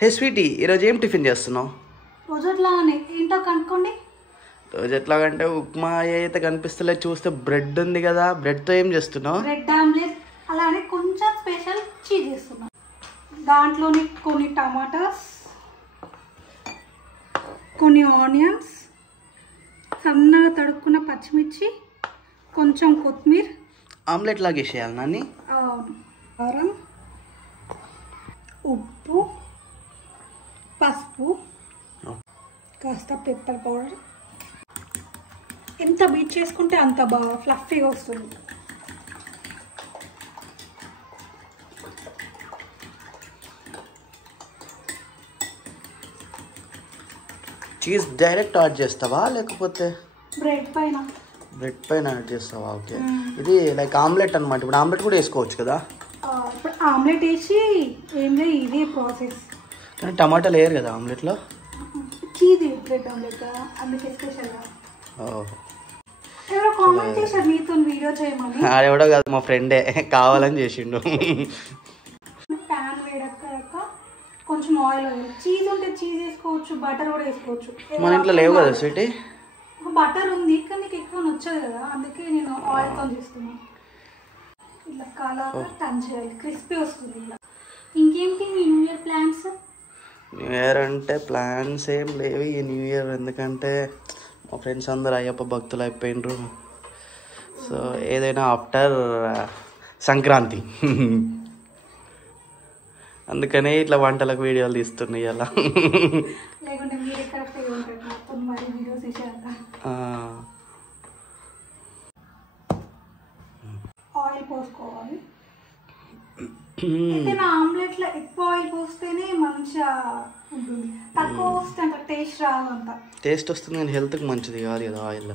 హే Sweety, ఈరోజు ఏం tiffin చేస్తున్నావు? రోజు అట్లానే ఏంటో కనుక్కోండి. రోజు ఎట్లాగంటే ఉప్మా అయితే కనిపిస్తలే, చూస్తే బ్రెడ్ ఉంది కదా, బ్రెడ్తో ఏం చేస్తున్నావు? బ్రెడ్ ఆమ్లెట్, అలానే కొంచెం స్పెషల్ చీజ్ చేస్తున్నాం. దాంట్లోని కొన్ని టమాటాస్, కొన్ని ఆనియన్స్, సన్నగా తడుక్కున్న పచ్చిమిర్చి, కొంచెం కొత్తిమీర. ఆమ్లెట్ లాగేసేయాలి నాన్ని. కారం, ఉప్పు, పసుపు, కాస్త పెప్పర్ పౌడర్. ఎంత బీట్ చేసుకుంటే అంత బాగా ఫ్లఫీగా వస్తుంది. చీజ్ డైరెక్ట్ యాడ్ చేస్తావా లేకపోతే బ్రెడ్ పైన యాడ్ చేస్తావా? ఓకే, ఇది లైక్ ఆమ్లెట్ అనమాట. ఇప్పుడు ఆమ్లెట్ కూడా వేసుకోవచ్చు కదా? ఇప్పుడు ఆమ్లెట్ వేసి ఏం చేయాలి, ఇదే ప్రాసెస్. కానీ టమాటాలు వేయరు కదా ఆమ్లెట్లో? చీజ్ బ్రెడ్ ఆమ్లెట్ కదా, అందుకే స్పెషల్గా. ఓహో, ఎవరో కామెంట్ చేశారు నీతో వీడియో చేయమని. ఆడెవడో కాదు, మా ఫ్రెండే కావాలని చేసిండు. ప్యాన్ వేడెక్కాక కొంచెం ఆయిల్ వేయాలి. చీజ్ ఉంటే చీజ్ వేసుకోవచ్చు, బటర్ కూడా వేసుకోవచ్చు. మన ఇంట్లో లేవు కదా స్వీటీ? బటర్ ఉంది కానీ నీకు ఎక్కువ నచ్చదు కదా, అందుకే నేను ఆయిల్తో చేస్తున్నాను. ఇలా కలర్ టర్న్ చేయాలి, క్రిస్పీ వస్తుంది ఇలా. ఇంకేంటి మీ new year plans? New year అంటే ప్లాన్స్ ఏం లేవు ఈ న్యూ ఇయర్, ఎందుకంటే మా ఫ్రెండ్స్ అందరు అయ్యప్ప భక్తులు అయిపోయినరు. సో ఏదైనా ఆఫ్టర్ సంక్రాంతి. అందుకనే ఇట్లా వంటలకు వీడియోలు తీస్తున్నాయి అలా. లేకుంటే మీరు ఎక్కడ ఫ్రీ ఉంటారు, మొత్తం మరి వీడియోస్ తీసేయాలి. ఆయిల్ పోసుకోవాలి. ఏదైనా ఆమ్లెట్లో ఎక్కువ ఆయిల్ పోస్తేనే మంచిగా ఉంటుంది, తక్కువ పోస్తే అంత టేస్ట్ రాదంత. టేస్ట్ వస్తుంది కానీ హెల్త్కి మంచిది కాదు కదా ఆయిల్.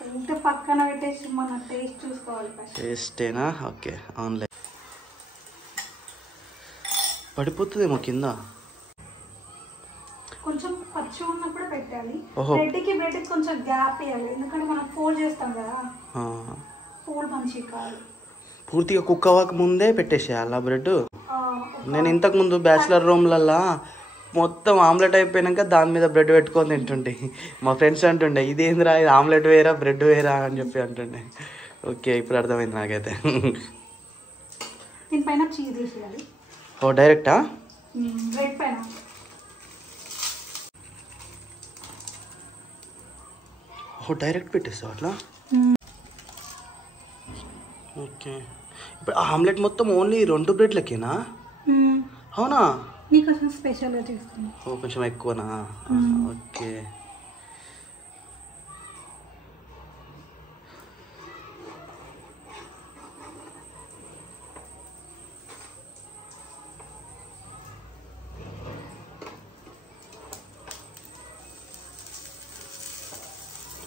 హెల్త్ పక్కన పెట్టేసి మన టేస్ట్ చూసుకోవాలి ఫస్ట్. టేస్టేనా? ఓకే, ఆన్లైన్ పడిపోతుందేమో కింద. కొంచెం పచ్చి ఉన్నప్పుడు పెట్టాలి. ఓహో, బ్రెడ్కి కొంచెం గ్యాప్ ఇవ్వాలి, ఎందుకంటే మనం ఫోల్డ్ చేస్తాం కదా, ఫోల్డ్ మంచిగా కాదు. పూర్తిగా కుక్ అవ్వక ముందే పెట్టేసేయాలి ఆ బ్రెడ్. నేను ఇంతకుముందు బ్యాచిలర్ రూమ్లల్లా మొత్తం ఆమ్లెట్ అయిపోయాక దాని మీద బ్రెడ్ పెట్టుకొని తింటుండే. మా ఫ్రెండ్స్ అంటుండే, ఇదేంద్రా ఇది ఆమ్లెట్ వేరా బ్రెడ్ వేరా అని చెప్పి అంటుండే. ఓకే, ఇప్పుడు అర్థమైంది నాకైతే. దీనిపైన చీజ్ వేసేయాలి. ఓ, డైరెక్టా? బ్రెడ్ పైన. ఓ, డైరెక్ట్ పెట్టేస్తావు అట్లా? ఓకే, ఇప్పుడు ఆమ్లెట్ మొత్తం ఓన్లీ 2 బ్రెడ్లకేనా? అవునా? నీకోసం స్పెషల్గా చేస్తాను. ఓ, కొంచెం ఎక్కువనా? ఓకే.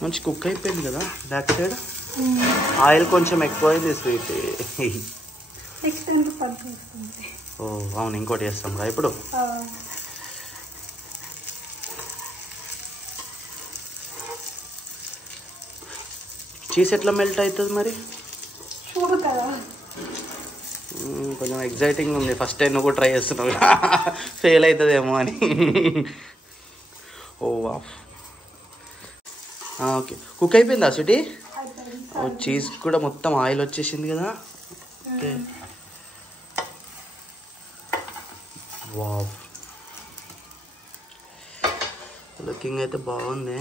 మంచి కుక్ అయిపోయింది కదా బ్యాక్ సైడ్. ఆయిల్ కొంచెం ఎక్కువైంది స్వీట్. నెక్స్ట్ టైం పడుతూ వస్తుంది. ఓ అవును, ఇంకోటి వేస్తాం రా ఇప్పుడు. చీజ్ ఎట్లా మెల్ట్ అవుతుంది మరి? చూడు కదా, కొంచెం ఎగ్జైటింగ్ ఉంది. ఫస్ట్ టైం నువ్వు కూడా ట్రై చేస్తున్నావు, ఫెయిల్ అవుతుందేమో అని. ఓ వా, ఓకే, కుక్ అయిపోయిందా స్వీటీ? ఓ, చీజ్ కూడా మొత్తం ఆయిల్ వచ్చేసింది కదా. ఓకే, వావ్, లుకింగ్ అయితే బాగుంది.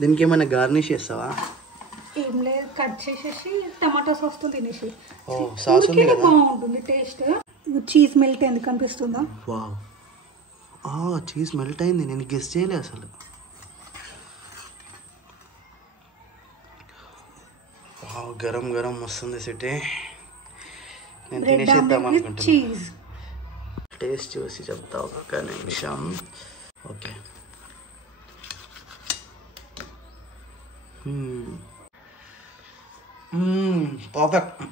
దీనికి ఏమైనా గార్నిష్ చేస్తావా? ఏం లేదు, కట్ చేసేసి టమాటో సాస్తో తినేసి. ఓ, సాస్ ఉంది కదా, బాగుంటుంది టేస్ట్. చీజ్ మెల్ట్ ఎందుకు అనిపిస్తుందా? వావ్, చీజ్ మెల్ట్ అయింది, నేను గెస్ చేయలే అసలు. గరం గరం వస్తుంది సిటీ. నేను తినేసేద్దాం అనుకుంటున్నా. టేస్ట్ చూసి చెప్తా, ఒక నిమిషం. Okay, perfect.